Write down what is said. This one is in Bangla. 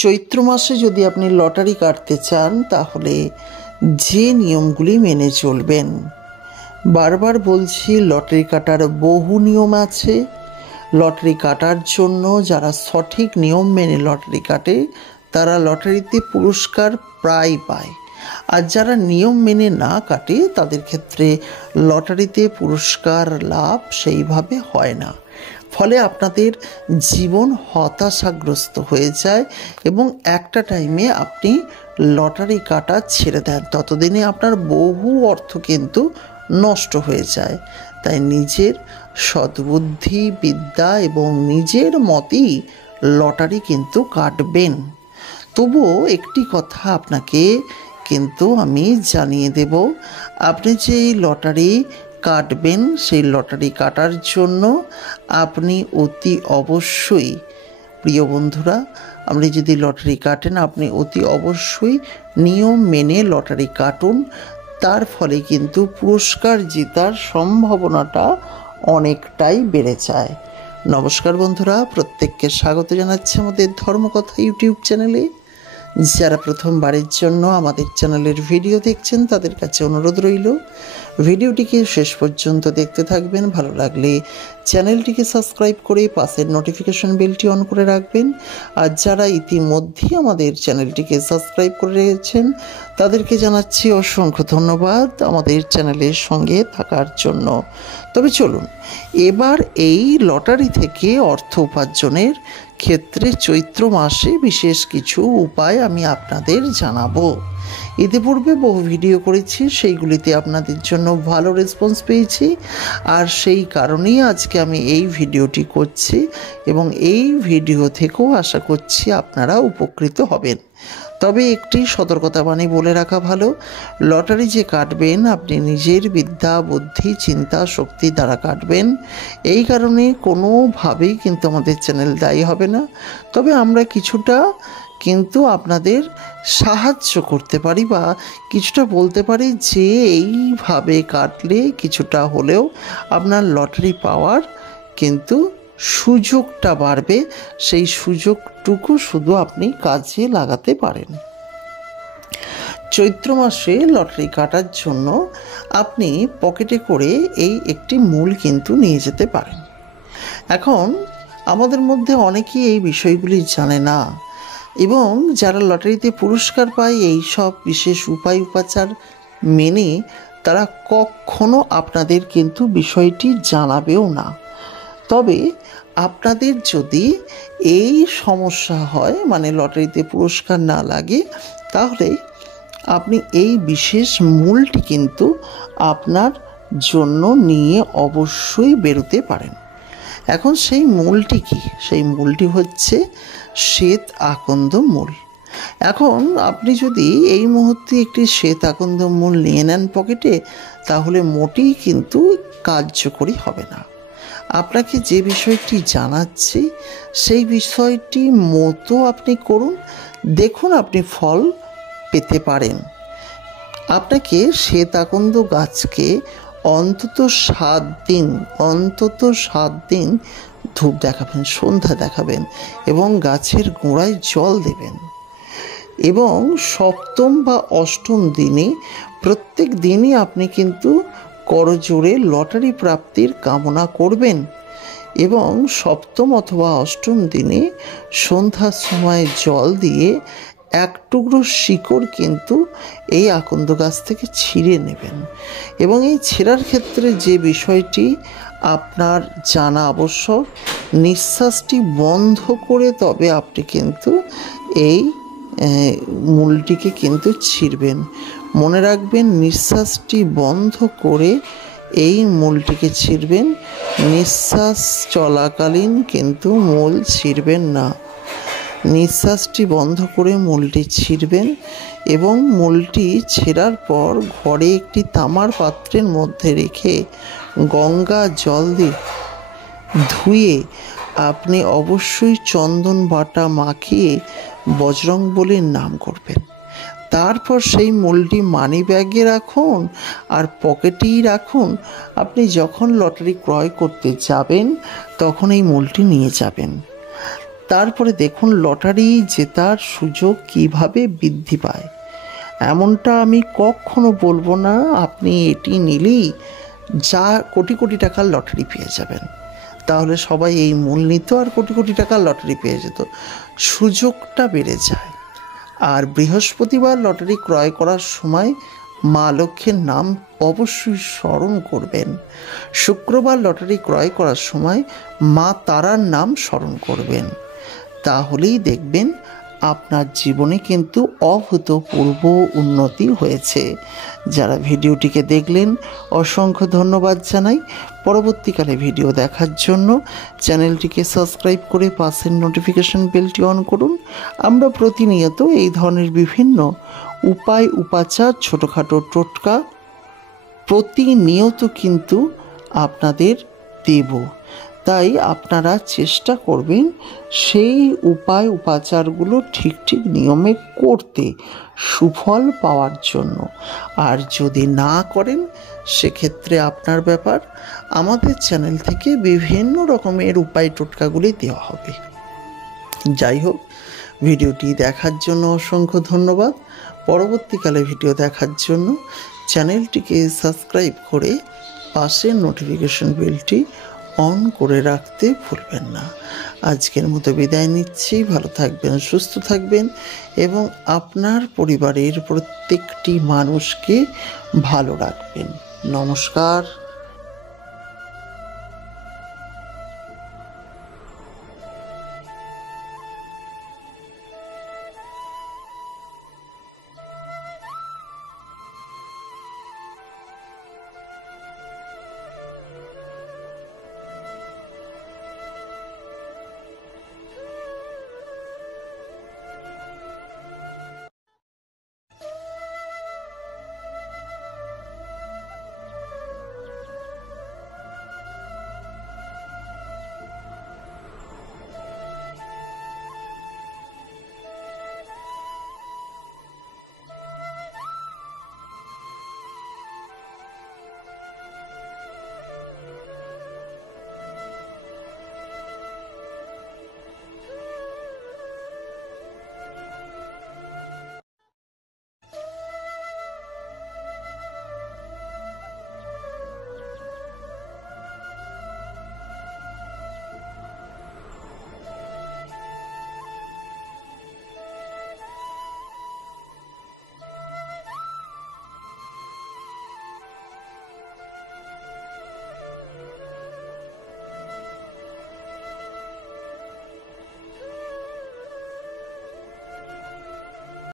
চৈত্র মাসে যদি আপনি লটারি কাটতে চান তাহলে যে নিয়মগুলি মেনে চলবেন। বারবার বলছি, লটারি কাটার বহু নিয়ম আছে। লটারি কাটার জন্য যারা সঠিক নিয়ম মেনে লটারি কাটে তারা লটারিতে পুরস্কার প্রায় পায়, আর যারা নিয়ম মেনে না কাটে তাদের ক্ষেত্রে লটারিতে পুরস্কার লাভ সেইভাবে হয় না। ফলে আপনাদের জীবন হতাশাগ্রস্ত হয়ে যায় এবং একটা টাইমে আপনি লটারি কাটা ছেড়ে দেন। ততদিনে আপনার বহু অর্থ কিন্তু নষ্ট হয়ে যায়। তাই নিজের সদ্বুদ্ধি, বিদ্যা এবং নিজের মতেই লটারি কিন্তু কাটবেন। তবুও একটি কথা আপনাকে কিন্তু আমি জানিয়ে দেব, আপনি যে এই লটারি কাটবেন সেই লটারি কাটার জন্য আপনি অতি অবশ্যই, প্রিয় বন্ধুরা, আপনি যদি লটারি কাটেন আপনি অতি অবশ্যই নিয়ম মেনে লটারি কাটুন। তার ফলে কিন্তু পুরস্কার জেতার সম্ভাবনাটা অনেকটাই বেড়ে যায়। নমস্কার বন্ধুরা, প্রত্যেককে স্বাগত জানাচ্ছি আমাদের ধর্মকথা ইউটিউব চ্যানেলে। যারা প্রথমবারের জন্য আমাদের চ্যানেলের ভিডিও দেখছেন তাদের কাছে অনুরোধ রইল ভিডিওটিকে শেষ পর্যন্ত দেখতে থাকবেন। ভালো লাগলে চ্যানেলটিকে সাবস্ক্রাইব করে পাশের নোটিফিকেশন বেলটি অন করে রাখবেন। আর যারা ইতিমধ্যেই আমাদের চ্যানেলটিকে সাবস্ক্রাইব করে রেখেছেন তাদেরকে জানাচ্ছি অসংখ্য ধন্যবাদ আমাদের চ্যানেলের সঙ্গে থাকার জন্য। তবে চলুন এবার এই লটারি থেকে অর্থ উপার্জনের ক্ষেত্রে চৈত্র মাসে বিশেষ কিছু উপায় আমি আপনাদের জানাবো। ইতিপূর্বে বহু ভিডিও করেছি, সেইগুলিতে আপনাদের জন্য ভালো রেসপন্স পেয়েছি, আর সেই কারণেই আজকে আমি এই ভিডিওটি করছি এবং এই ভিডিও থেকেও আশা করছি আপনারা উপকৃত হবেন। তবে একটি সতর্কতা বাণী বলে রাখা ভালো, লটারি যে কাটবেন আপনি নিজের বিদ্যা, বুদ্ধি, চিন্তা শক্তি দ্বারা কাটবেন। এই কারণে কোনোভাবেই কিন্তু আমাদের চ্যানেল দায়ী হবে না। তবে আমরা কিছুটা কিন্তু আপনাদের সাহায্য করতে পারি বা কিছুটা বলতে পারি যে এইভাবে কাটলে কিছুটা হলেও আপনার লটারি পাওয়ার কিন্তু সুযোগটা বাড়বে। সেই সুযোগটুকু শুধু আপনি কাজে লাগাতে পারেন। চৈত্র মাসে লটারি কাটার জন্য আপনি পকেটে করে এই একটি মূল কিন্তু নিয়ে যেতে পারেন। এখন আমাদের মধ্যে অনেকেই এই বিষয়গুলি জানে না এবং যারা লটারিতে পুরস্কার পায় এই সব বিশেষ উপায় উপাচার মেনে তারা কখনো আপনাদের কিন্তু বিষয়টি জানাবেও না। তবে আপনাদের যদি এই সমস্যা হয়, মানে লটারিতে পুরস্কার না লাগে, তাহলে আপনি এই বিশেষ মূলটি কিন্তু আপনার জন্য নিয়ে অবশ্যই বেরোতে পারেন। এখন সেই মূলটি কি? সেই মূলটি হচ্ছে শ্বেত আকন্দ মূল। এখন আপনি যদি এই মুহূর্তে একটি শ্বেত আকন্দ মূল নিয়ে নেন পকেটে, তাহলে মোটেই কিন্তু কার্যকরী হবে না। আপনাকে যে বিষয়টি জানাচ্ছি সেই বিষয়টি মতো আপনি করুন, দেখুন আপনি ফল পেতে পারেন। আপনাকে শ্বেত আকন্দ গাছকে অন্তত 7 দিন ধূপ দেখাবেন, সন্ধ্যা দেখাবেন এবং গাছের গোড়ায় জল দেবেন। এবং সপ্তম বা অষ্টম দিনে প্রত্যেক দিনই আপনি কিন্তু করজোড়ে লটারি প্রাপ্তির কামনা করবেন এবং সপ্তম অথবা অষ্টম দিনে সন্ধ্যার সময় জল দিয়ে এক টুকরো শিকড় কিন্তু এই আকন্দ গাছ থেকে ছিঁড়ে নেবেন। এবং এই ছেঁড়ার ক্ষেত্রে যে বিষয়টি আপনার জানা আবশ্যক, নিঃশ্বাসটি বন্ধ করে তবে আপনি কিন্তু এই মূলটিকে কিন্তু ছিঁড়বেন। মনে রাখবেন, নিঃশ্বাসটি বন্ধ করে এই মূলটিকে ছিঁড়বেন। নিঃশ্বাস চলাকালীন কিন্তু মূল ছিঁড়বেন না। নিঃশ্বাসটি বন্ধ করে মূলটি ছিঁড়বেন এবং মূলটি ছেঁড়ার পর ঘরে একটি তামার পাত্রের মধ্যে রেখে গঙ্গা জল দিয়ে ধুয়ে আপনি অবশ্যই চন্দন বাটা মাখিয়ে বজরংবলীর নাম করবেন। তারপর সেই মূলটি মানি ব্যাগে রাখুন আর পকেটেই রাখুন। আপনি যখন লটারি ক্রয় করতে যাবেন তখন এই মূলটি নিয়ে যাবেন। তারপরে দেখুন লটারি জেতার সুযোগ কিভাবে বৃদ্ধি পায়। এমনটা আমি কখনো বলবো না আপনি এটি নিলেই যা কোটি কোটি টাকার লটারি পেয়ে যাবেন। তাহলে সবাই এই মূল নিত আর কোটি কোটি টাকার লটারি পেয়ে যেত। সুযোগটা বেড়ে যায়। আর বৃহস্পতিবার লটারি ক্রয় করার সময় মা লক্ষ্মীর নাম অবশ্যই স্মরণ করবেন। শুক্রবার লটারি ক্রয় করার সময় মা তারার নাম স্মরণ করবেন। তাহলেই দেখবেন আপনার জীবনে কিন্তু অভূতপূর্ব উন্নতি হয়েছে। যারা ভিডিওটিকে দেখলেন অসংখ্য ধন্যবাদ জানাই। পরবর্তীকালে ভিডিও দেখার জন্য চ্যানেলটিকে সাবস্ক্রাইব করে পাশের নোটিফিকেশন বেলটি অন করুন। আমরা প্রতিনিয়ত এই ধরনের বিভিন্ন উপায় উপাচার ছোটোখাটো টোটকা প্রতিনিয়ত কিন্তু আপনাদের দেব। তাই আপনারা চেষ্টা করবেন সেই উপায় উপাচারগুলো ঠিক ঠিক নিয়মে করতে, সুফল পাওয়ার জন্য। আর যদি না করেন সেক্ষেত্রে আপনার ব্যাপার। আমাদের চ্যানেল থেকে বিভিন্ন রকমের উপায় টোটকাগুলি দেওয়া হবে। যাই হোক, ভিডিওটি দেখার জন্য অসংখ্য ধন্যবাদ। পরবর্তীকালে ভিডিও দেখার জন্য চ্যানেলটিকে সাবস্ক্রাইব করে পাশের নোটিফিকেশন বেলটি অন করে রাখতে ভুলবেন না। আজকের মতো বিদায় নিচ্ছি। ভালো থাকবেন, সুস্থ থাকবেন এবং আপনার পরিবারের প্রত্যেকটি মানুষকে ভালো রাখবেন। নমস্কার।